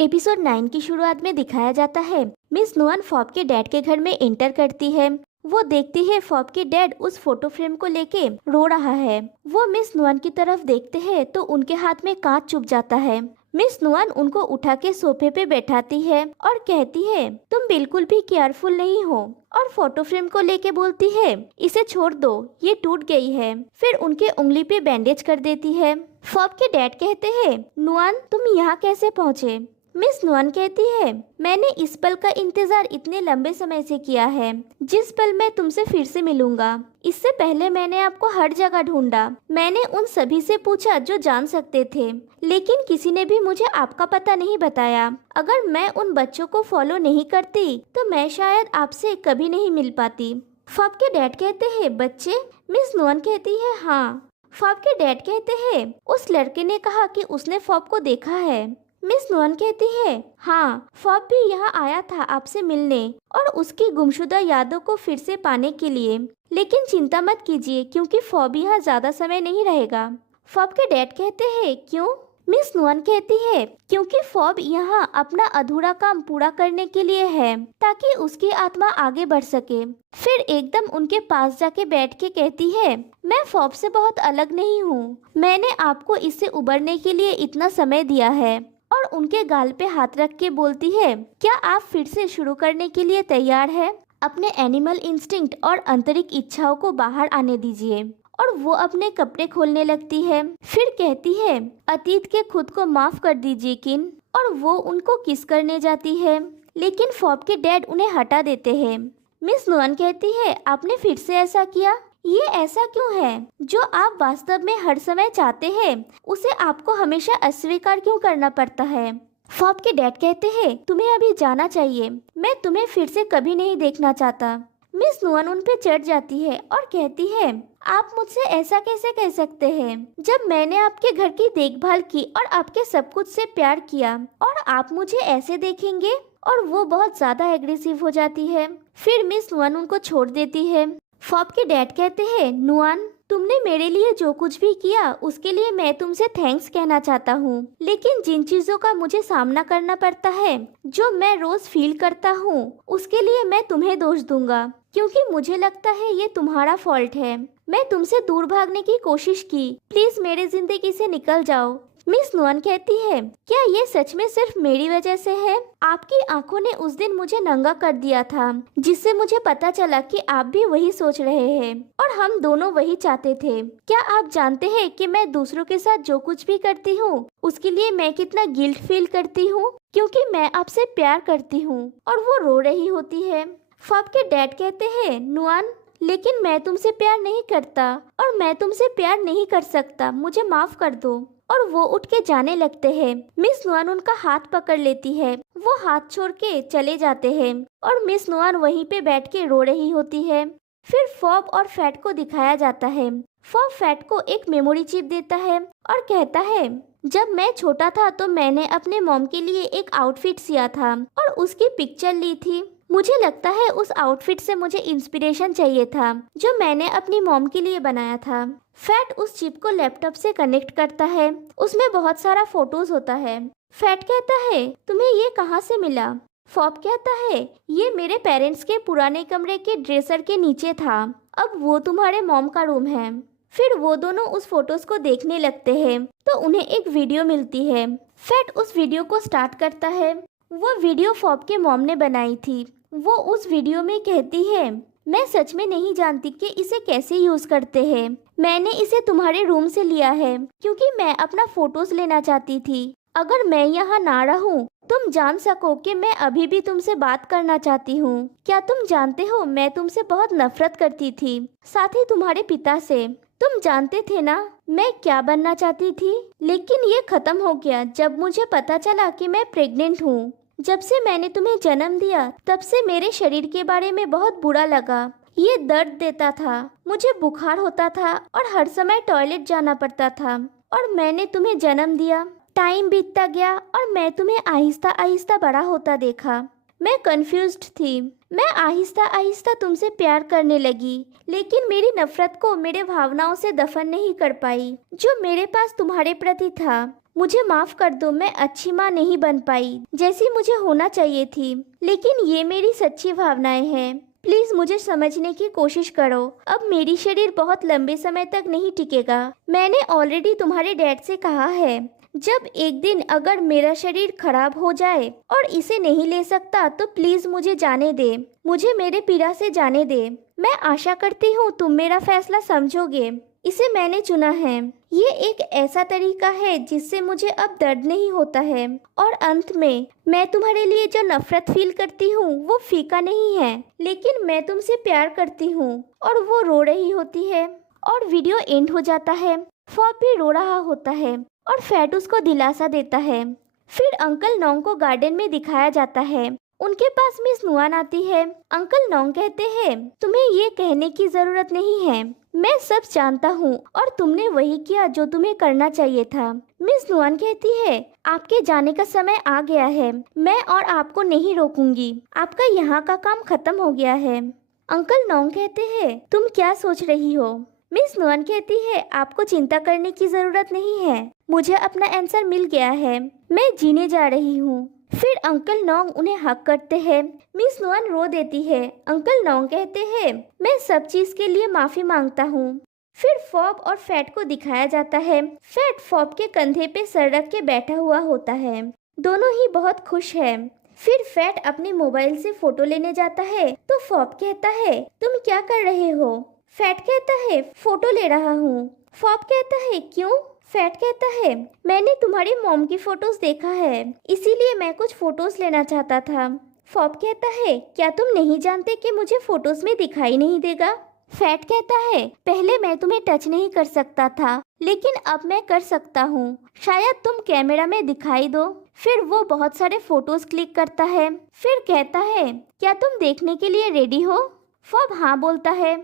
Episode 9 की शुरुआत में दिखाया जाता है मिस नुअन फॉब के डैड के घर में एंटर करती है। वो देखती है फॉब के डैड उस फोटो फ्रेम को लेके रो रहा है। वो मिस नुअन की तरफ देखते हैं तो उनके हाथ में कांच चुभ जाता है। मिस नुअन उनको उठा के सोफे पे बैठाती है और कहती है तुम बिल्कुल भी केयरफुल नहीं हो, और फोटो फ्रेम को लेके बोलती है इसे छोड़ दो, ये टूट गई है। फिर उनके उंगली पे बैंडेज कर देती है। फॉब के डैड कहते हैं नुअन तुम यहाँ कैसे पहुँचे। मिस नुअन कहती है मैंने इस पल का इंतजार इतने लंबे समय से किया है जिस पल मैं तुमसे फिर से मिलूंगा। इससे पहले मैंने आपको हर जगह ढूंढा। मैंने उन सभी से पूछा जो जान सकते थे, लेकिन किसी ने भी मुझे आपका पता नहीं बताया। अगर मैं उन बच्चों को फॉलो नहीं करती तो मैं शायद आपसे कभी नहीं मिल पाती। फॉब के डैड कहते हैं बच्चे। मिस नुअन कहती है हाँ। फॉब के डैड कहते हैं उस लड़के ने कहा कि उसने फॉब को देखा है। मिस नुअन कहती है हाँ, फॉब भी यहाँ आया था आपसे मिलने और उसकी गुमशुदा यादों को फिर से पाने के लिए। लेकिन चिंता मत कीजिए क्योंकि फॉब यहाँ ज्यादा समय नहीं रहेगा। फॉब के डैड कहते हैं क्यों। मिस नुअन कहती है क्योंकि फॉब यहाँ अपना अधूरा काम पूरा करने के लिए है ताकि उसकी आत्मा आगे बढ़ सके। फिर एकदम उनके पास जाके बैठ के कहती है मैं फॉब से बहुत अलग नहीं हूँ। मैंने आपको इससे उबरने के लिए इतना समय दिया है। और उनके गाल पे हाथ रख के बोलती है क्या आप फिर से शुरू करने के लिए तैयार है। अपने एनिमल इंस्टिंक्ट और आंतरिक इच्छाओं को बाहर आने दीजिए। और वो अपने कपड़े खोलने लगती है। फिर कहती है अतीत के खुद को माफ कर दीजिए किन, और वो उनको किस करने जाती है, लेकिन फॉब के डैड उन्हें हटा देते हैं। मिस नुअन कहती है आपने फिर से ऐसा किया, ये ऐसा क्यों है। जो आप वास्तव में हर समय चाहते हैं उसे आपको हमेशा अस्वीकार क्यों करना पड़ता है। फॉब के डैड कहते हैं तुम्हें अभी जाना चाहिए, मैं तुम्हें फिर से कभी नहीं देखना चाहता। मिस नुअन उन पे चढ़ जाती है और कहती है आप मुझसे ऐसा कैसे कह सकते हैं जब मैंने आपके घर की देखभाल की और आपके सब कुछ से प्यार किया, और आप मुझे ऐसे देखेंगे। और वो बहुत ज्यादा एग्रेसिव हो जाती है। फिर मिस नुअन उनको छोड़ देती है। फॉब के डैड कहते हैं नुअन तुमने मेरे लिए जो कुछ भी किया उसके लिए मैं तुमसे थैंक्स कहना चाहता हूँ, लेकिन जिन चीजों का मुझे सामना करना पड़ता है जो मैं रोज फील करता हूँ उसके लिए मैं तुम्हें दोष दूंगा, क्योंकि मुझे लगता है ये तुम्हारा फॉल्ट है। मैं तुमसे दूर भागने की कोशिश की, प्लीज मेरे जिंदगी से निकल जाओ। मिस नुअन कहती है क्या ये सच में सिर्फ मेरी वजह से है। आपकी आंखों ने उस दिन मुझे नंगा कर दिया था, जिससे मुझे पता चला कि आप भी वही सोच रहे हैं और हम दोनों वही चाहते थे। क्या आप जानते हैं कि मैं दूसरों के साथ जो कुछ भी करती हूँ उसके लिए मैं कितना गिल्ट फील करती हूँ, क्योंकि मैं आपसे प्यार करती हूँ। और वो रो रही होती है। फॉब के डैड कहते हैं नुअन लेकिन मैं तुमसे प्यार नहीं करता और मैं तुमसे प्यार नहीं कर सकता, मुझे माफ कर दो। और वो उठ के जाने लगते हैं। मिस नुअन उनका हाथ पकड़ लेती है। वो हाथ छोड़ के चले जाते हैं और मिस नुअन वहीं पे बैठ के रो रही होती है। फिर फॉब और फैट को दिखाया जाता है। फॉब फैट को एक मेमोरी चिप देता है और कहता है जब मैं छोटा था तो मैंने अपने मॉम के लिए एक आउटफिट सिया था और उसकी पिक्चर ली थी। मुझे लगता है उस आउटफिट से मुझे इंस्पिरेशन चाहिए था जो मैंने अपनी मॉम के लिए बनाया था। फैट उस चिप को लैपटॉप से कनेक्ट करता है। उसमें बहुत सारा फोटोज होता है। फैट कहता है तुम्हें ये कहाँ से मिला। फॉब कहता है ये मेरे पेरेंट्स के पुराने कमरे के ड्रेसर के नीचे था, अब वो तुम्हारे मॉम का रूम है। फिर वो दोनों उस फोटोज को देखने लगते हैं तो उन्हें एक वीडियो मिलती है। फैट उस वीडियो को स्टार्ट करता है। वो वीडियो फॉब के मॉम ने बनाई थी। वो उस वीडियो में कहती है मैं सच में नहीं जानती कि इसे कैसे यूज करते हैं। मैंने इसे तुम्हारे रूम से लिया है क्योंकि मैं अपना फोटोज लेना चाहती थी। अगर मैं यहाँ ना रहूं तुम जान सको कि मैं अभी भी तुमसे बात करना चाहती हूँ। क्या तुम जानते हो मैं तुमसे बहुत नफरत करती थी, साथ ही तुम्हारे पिता से। तुम जानते थे ना मैं क्या बनना चाहती थी, लेकिन ये खत्म हो गया जब मुझे पता चला कि मैं प्रेग्नेंट हूँ। जब से मैंने तुम्हें जन्म दिया तब से मेरे शरीर के बारे में बहुत बुरा लगा। ये दर्द देता था, मुझे बुखार होता था और हर समय टॉयलेट जाना पड़ता था। और मैंने तुम्हें जन्म दिया। टाइम बीतता गया और मैं तुम्हें आहिस्ता आहिस्ता बड़ा होता देखा। मैं कंफ्यूज्ड थी। मैं आहिस्ता आहिस्ता तुमसे प्यार करने लगी, लेकिन मेरी नफरत को मेरे भावनाओं से दफन नहीं कर पाई जो मेरे पास तुम्हारे प्रति था। मुझे माफ कर दो, मैं अच्छी माँ नहीं बन पाई जैसी मुझे होना चाहिए थी, लेकिन ये मेरी सच्ची भावनाएं हैं। प्लीज मुझे समझने की कोशिश करो। अब मेरी शरीर बहुत लंबे समय तक नहीं टिकेगा। मैंने ऑलरेडी तुम्हारे डैड से कहा है, जब एक दिन अगर मेरा शरीर खराब हो जाए और इसे नहीं ले सकता तो प्लीज मुझे जाने दे, मुझे मेरे पीड़ा से जाने दे। मैं आशा करती हूँ तुम मेरा फैसला समझोगे। इसे मैंने चुना है। ये एक ऐसा तरीका है जिससे मुझे अब दर्द नहीं होता है, और अंत में मैं तुम्हारे लिए जो नफरत फील करती हूँ वो फीका नहीं है, लेकिन मैं तुमसे प्यार करती हूँ। और वो रो रही होती है और वीडियो एंड हो जाता है। फॉब भी रो रहा होता है और फैट उसको दिलासा देता है। फिर अंकल नोंग को गार्डन में दिखाया जाता है। उनके पास मिस नुआन आती है। अंकल नोंग कहते हैं, तुम्हें ये कहने की जरूरत नहीं है, मैं सब जानता हूँ और तुमने वही किया जो तुम्हें करना चाहिए था। मिस नुआन कहती है, आपके जाने का समय आ गया है, मैं और आपको नहीं रोकूंगी, आपका यहाँ का काम खत्म हो गया है। अंकल नोंग कहते हैं, तुम क्या सोच रही हो? मिस नुआन कहती है, आपको चिंता करने की जरूरत नहीं है, मुझे अपना आंसर मिल गया है, मैं जीने जा रही हूँ। फिर अंकल नोंग उन्हें हक करते हैं। मिस नुआन रो देती है। अंकल नोंग कहते हैं, मैं सब चीज के लिए माफी मांगता हूँ। फिर फॉब और फैट को दिखाया जाता है। फैट फॉब के कंधे पे सर रख के बैठा हुआ होता है। दोनों ही बहुत खुश है। फिर फैट अपने मोबाइल से फोटो लेने जाता है तो फॉब कहता है, तुम क्या कर रहे हो? फैट कहता है, फोटो ले रहा हूँ। फॉब कहता है, क्यों? फैट कहता है, मैंने तुम्हारी मॉम की फोटोज देखा है, इसीलिए मैं कुछ फोटोज लेना चाहता था। फॉब कहता है, क्या तुम नहीं जानते कि मुझे फोटोज में दिखाई नहीं देगा? फैट कहता है, पहले मैं तुम्हें टच नहीं कर सकता था, लेकिन अब मैं कर सकता हूँ, शायद तुम कैमरा में दिखाई दो। फिर वो बहुत सारे फोटोज क्लिक करता है। फिर कहता है, क्या तुम देखने के लिए रेडी हो? फॉब हाँ बोलता है।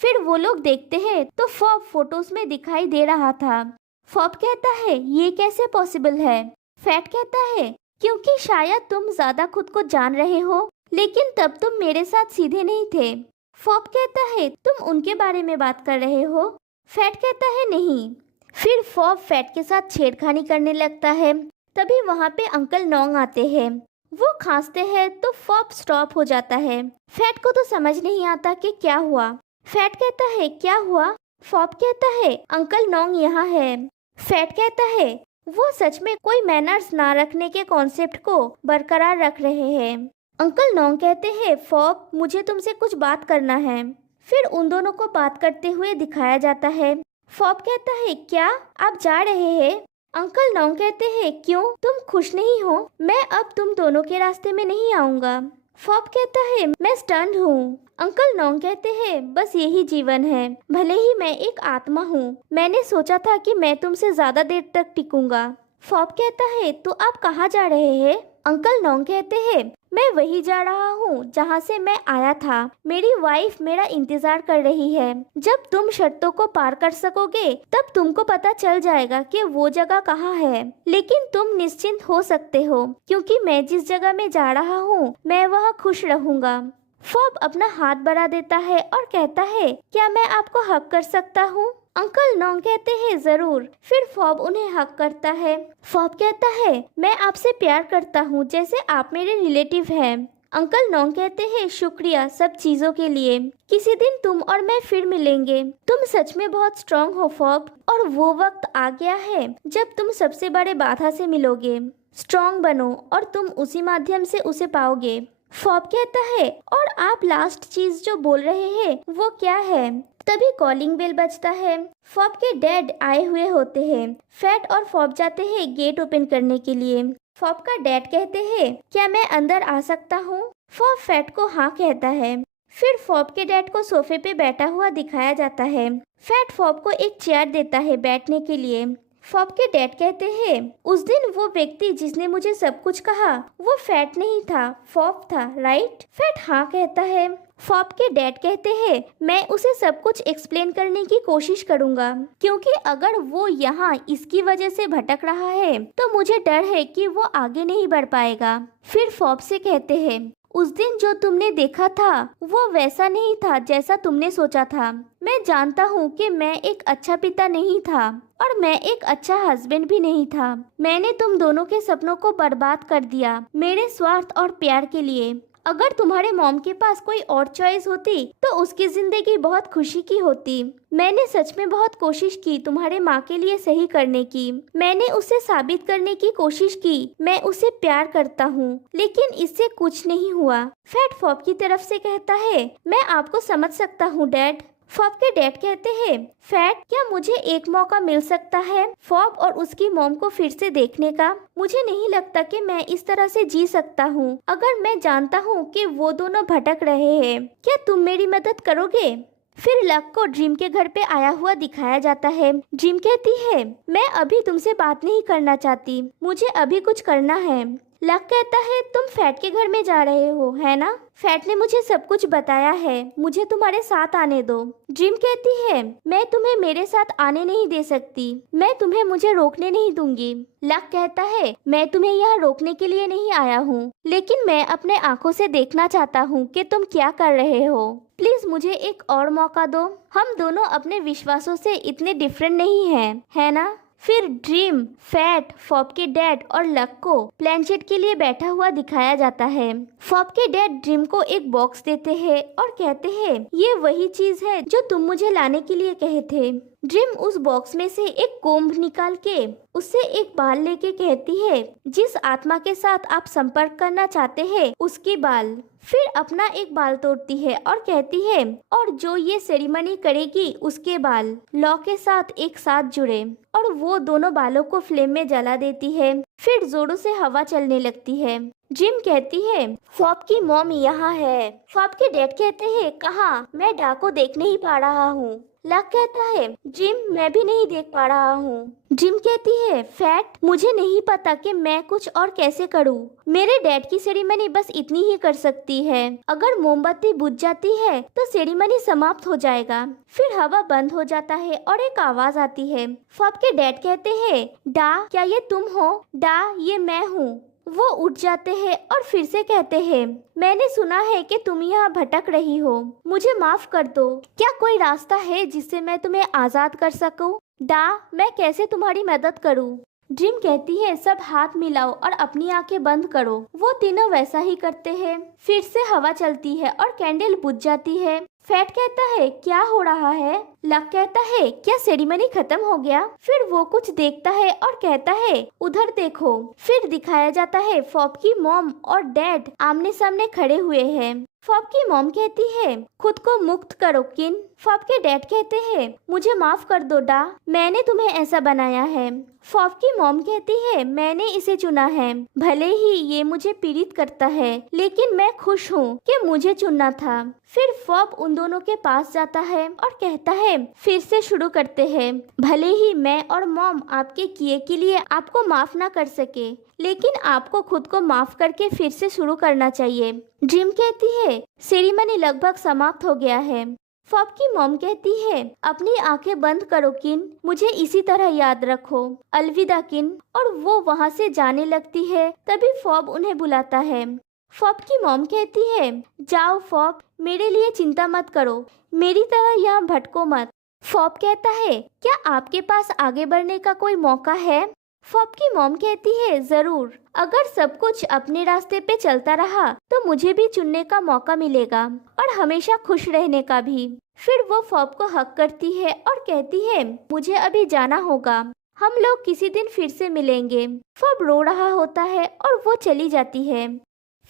फिर वो लोग देखते हैं तो फॉब फोटोज में दिखाई दे रहा था। फॉब कहता है, ये कैसे पॉसिबल है? फैट कहता है, क्योंकि शायद तुम ज्यादा खुद को जान रहे हो, लेकिन तब तुम मेरे साथ सीधे नहीं थे। फॉब कहता है, तुम उनके बारे में बात कर रहे हो? फैट कहता है, नहीं। फिर फॉब फैट के साथ छेड़खानी करने लगता है। तभी वहाँ पे अंकल नोंग आते हैं। वो खांसते हैं तो फॉब स्टॉप हो जाता है। फैट को तो समझ नहीं आता कि क्या हुआ। फैट कहता है, क्या हुआ? फॉब कहता है, अंकल नोंग यहाँ है। फैट कहता है, वो सच में कोई मैनर्स ना रखने के कॉन्सेप्ट को बरकरार रख रहे हैं। अंकल नोंग कहते हैं, फॉब मुझे तुमसे कुछ बात करना है। फिर उन दोनों को बात करते हुए दिखाया जाता है। फॉब कहता है, क्या आप जा रहे हैं? अंकल नोंग कहते हैं, क्यों, तुम खुश नहीं हो? मैं अब तुम दोनों के रास्ते में नहीं आऊँगा। फॉब कहता है, मैं स्टन्ड हूँ। अंकल नोंग कहते हैं, बस यही जीवन है, भले ही मैं एक आत्मा हूँ, मैंने सोचा था कि मैं तुमसे ज्यादा देर तक टिकूंगा। फॉब कहता है, तो आप कहाँ जा रहे हैं? अंकल नोंग कहते हैं, मैं वही जा रहा हूँ जहाँ से मैं आया था, मेरी वाइफ मेरा इंतजार कर रही है। जब तुम शर्तों को पार कर सकोगे तब तुमको पता चल जाएगा कि वो जगह कहाँ है, लेकिन तुम निश्चिंत हो सकते हो क्योंकि मैं जिस जगह में जा रहा हूँ मैं वहाँ खुश रहूंगा। फॉब अपना हाथ बढ़ा देता है और कहता है, क्या मैं आपको हक कर सकता हूँ? अंकल नोंग कहते हैं, जरूर। फिर फॉब उन्हें हक करता है। फॉब कहता है, मैं आपसे प्यार करता हूँ जैसे आप मेरे रिलेटिव हैं। अंकल नोंग कहते हैं, शुक्रिया सब चीजों के लिए, किसी दिन तुम और मैं फिर मिलेंगे। तुम सच में बहुत स्ट्रांग हो फॉब, और वो वक्त आ गया है जब तुम सबसे बड़े बाधा से मिलोगे। स्ट्रांग बनो और तुम उसी माध्यम से उसे पाओगे। फॉब कहता है, और आप लास्ट चीज जो बोल रहे हैं वो क्या है? तभी कॉलिंग बेल बजता है। फॉब के डैड आए हुए होते हैं। फैट और फॉब जाते हैं गेट ओपन करने के लिए। फॉब का डैड कहते हैं, क्या मैं अंदर आ सकता हूँ? फॉब फैट को हाँ कहता है। फिर फॉब के डैड को सोफे पे बैठा हुआ दिखाया जाता है। फैट फॉब को एक चेयर देता है बैठने के लिए। फॉब के डैड कहते हैं, उस दिन वो व्यक्ति जिसने मुझे सब कुछ कहा वो फैट नहीं था, फॉब था, राइट? फैट हाँ कहता है। फॉब के डैड कहते हैं, मैं उसे सब कुछ एक्सप्लेन करने की कोशिश करूंगा, क्योंकि अगर वो यहाँ इसकी वजह से भटक रहा है तो मुझे डर है कि वो आगे नहीं बढ़ पाएगा। फिर फॉब से कहते हैं, उस दिन जो तुमने देखा था वो वैसा नहीं था जैसा तुमने सोचा था। मैं जानता हूँ कि मैं एक अच्छा पिता नहीं था और मैं एक अच्छा हस्बैंड भी नहीं था। मैंने तुम दोनों के सपनों को बर्बाद कर दिया मेरे स्वार्थ और प्यार के लिए। अगर तुम्हारे मॉम के पास कोई और चॉइस होती तो उसकी जिंदगी बहुत खुशी की होती। मैंने सच में बहुत कोशिश की तुम्हारे माँ के लिए सही करने की। मैंने उसे साबित करने की कोशिश की मैं उसे प्यार करता हूँ, लेकिन इससे कुछ नहीं हुआ। फैट फॉब की तरफ से कहता है, मैं आपको समझ सकता हूँ डैड। फॉब के डैड कहते हैं, फैट क्या मुझे एक मौका मिल सकता है फॉब और उसकी मॉम को फिर से देखने का? मुझे नहीं लगता कि मैं इस तरह से जी सकता हूँ अगर मैं जानता हूँ कि वो दोनों भटक रहे हैं। क्या तुम मेरी मदद करोगे? फिर लक को ड्रीम के घर पे आया हुआ दिखाया जाता है। ड्रीम कहती है, मैं अभी तुमसे बात नहीं करना चाहती, मुझे अभी कुछ करना है। लक कहता है, तुम फैट के घर में जा रहे हो है ना? फैट ने मुझे सब कुछ बताया है, मुझे तुम्हारे साथ आने दो। ड्रीम कहती है, मैं तुम्हें मेरे साथ आने नहीं दे सकती, मैं तुम्हें मुझे रोकने नहीं दूंगी। लक कहता है, मैं तुम्हें यहाँ रोकने के लिए नहीं आया हूँ, लेकिन मैं अपने आंखों से देखना चाहता हूँ कि तुम क्या कर रहे हो। प्लीज मुझे एक और मौका दो। हम दोनों अपने विश्वासों से इतने डिफरेंट नहीं हैं, है ना? फिर ड्रीम, फैट, फॉब के डैड और लक को प्लेनचेट के लिए बैठा हुआ दिखाया जाता है। फॉब के डैड ड्रीम को एक बॉक्स देते हैं और कहते हैं, ये वही चीज है जो तुम मुझे लाने के लिए कहे थे। ड्रीम उस बॉक्स में से एक कोम्ब निकाल के उससे एक बाल लेके कहती है, जिस आत्मा के साथ आप संपर्क करना चाहते हैं उसके बाल। फिर अपना एक बाल तोड़ती है और कहती है, और जो ये सेरेमनी करेगी उसके बाल लॉ के साथ एक साथ जुड़े, और वो दोनों बालों को फ्लेम में जला देती है। फिर जोरों से हवा चलने लगती है। जिम कहती है, फॉब की मॉम यहाँ है। फॉब के डैड कहते हैं, कहाँ? मैं डा को देख नहीं पा रहा हूँ। लक कहता है, जिम मैं भी नहीं देख पा रहा हूँ। जिम कहती है, फैट मुझे नहीं पता कि मैं कुछ और कैसे करूँ। मेरे डैड की सेरेमनी बस इतनी ही कर सकती है। अगर मोमबत्ती बुझ जाती है तो सेरेमनी समाप्त हो जाएगा। फिर हवा बंद हो जाता है और एक आवाज आती है। फॉब के डैड कहते हैं, डा क्या ये तुम हो? डा ये मैं हूँ। वो उठ जाते हैं और फिर से कहते हैं, मैंने सुना है कि तुम यहाँ भटक रही हो, मुझे माफ कर दो। क्या कोई रास्ता है जिससे मैं तुम्हें आजाद कर सकूं? डा मैं कैसे तुम्हारी मदद करूं? ड्रीम कहती है, सब हाथ मिलाओ और अपनी आंखें बंद करो। वो तीनों वैसा ही करते हैं। फिर से हवा चलती है और कैंडल बुझ जाती है। फैट कहता है, क्या हो रहा है? लक कहता है, क्या सेरेमनी खत्म हो गया? फिर वो कुछ देखता है और कहता है, उधर देखो। फिर दिखाया जाता है फॉब की मॉम और डैड आमने सामने खड़े हुए हैं। फॉब की मॉम कहती है, खुद को मुक्त करो किन। फॉब के डैड कहते हैं, मुझे माफ कर दो डा, मैंने तुम्हें ऐसा बनाया है। फॉब की मॉम कहती है, मैंने इसे चुना है, भले ही ये मुझे पीड़ित करता है, लेकिन मैं खुश हूँ कि मुझे चुनना था। फिर फॉब उन दोनों के पास जाता है और कहता है, फिर से शुरू करते हैं। भले ही मैं और मॉम आपके किए के लिए आपको माफ ना कर सके, लेकिन आपको खुद को माफ करके फिर से शुरू करना चाहिए। ड्रीम कहती है, सेरेमनी लगभग समाप्त हो गया है। फॉब की मॉम कहती है, अपनी आंखें बंद करो किन, मुझे इसी तरह याद रखो, अलविदा किन। और वो वहाँ से जाने लगती है। तभी फॉब उन्हें बुलाता है। फॉब की मॉम कहती है, जाओ फॉब, मेरे लिए चिंता मत करो, मेरी तरह यहाँ भटको मत। फॉब कहता है, क्या आपके पास आगे बढ़ने का कोई मौका है? फॉब की मॉम कहती है, जरूर, अगर सब कुछ अपने रास्ते पे चलता रहा तो मुझे भी चुनने का मौका मिलेगा और हमेशा खुश रहने का भी। फिर वो फॉब को हक करती है और कहती है, मुझे अभी जाना होगा, हम लोग किसी दिन फिर से मिलेंगे। फॉब रो रहा होता है और वो चली जाती है।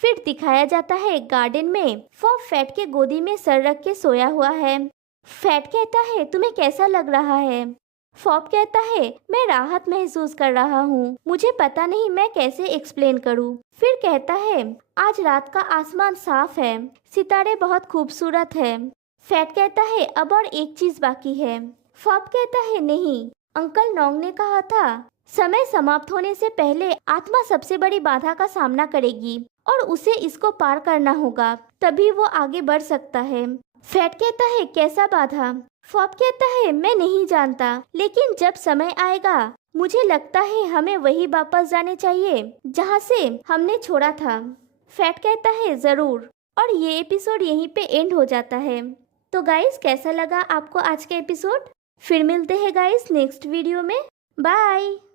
फिर दिखाया जाता है गार्डन में फॉब फैट के गोदी में सर रख के सोया हुआ है। फैट कहता है, तुम्हें कैसा लग रहा है? फॉब कहता है, मैं राहत महसूस कर रहा हूँ, मुझे पता नहीं मैं कैसे एक्सप्लेन करूँ। फिर कहता है, आज रात का आसमान साफ है, सितारे बहुत खूबसूरत है। फैट कहता है, अब और एक चीज बाकी है। फॉब कहता है, नहीं, अंकल नोंग ने कहा था, समय समाप्त होने से पहले आत्मा सबसे बड़ी बाधा का सामना करेगी और उसे इसको पार करना होगा, तभी वो आगे बढ़ सकता है। फैट कहता है, कैसा बाधा? फॉब कहता है, मैं नहीं जानता, लेकिन जब समय आएगा मुझे लगता है हमें वही वापस जाने चाहिए जहाँ से हमने छोड़ा था। फैट कहता है जरूर। और ये एपिसोड यहीं पे एंड हो जाता है। तो गाइस कैसा लगा आपको आज का एपिसोड? फिर मिलते हैं गाइस नेक्स्ट वीडियो में। बाय।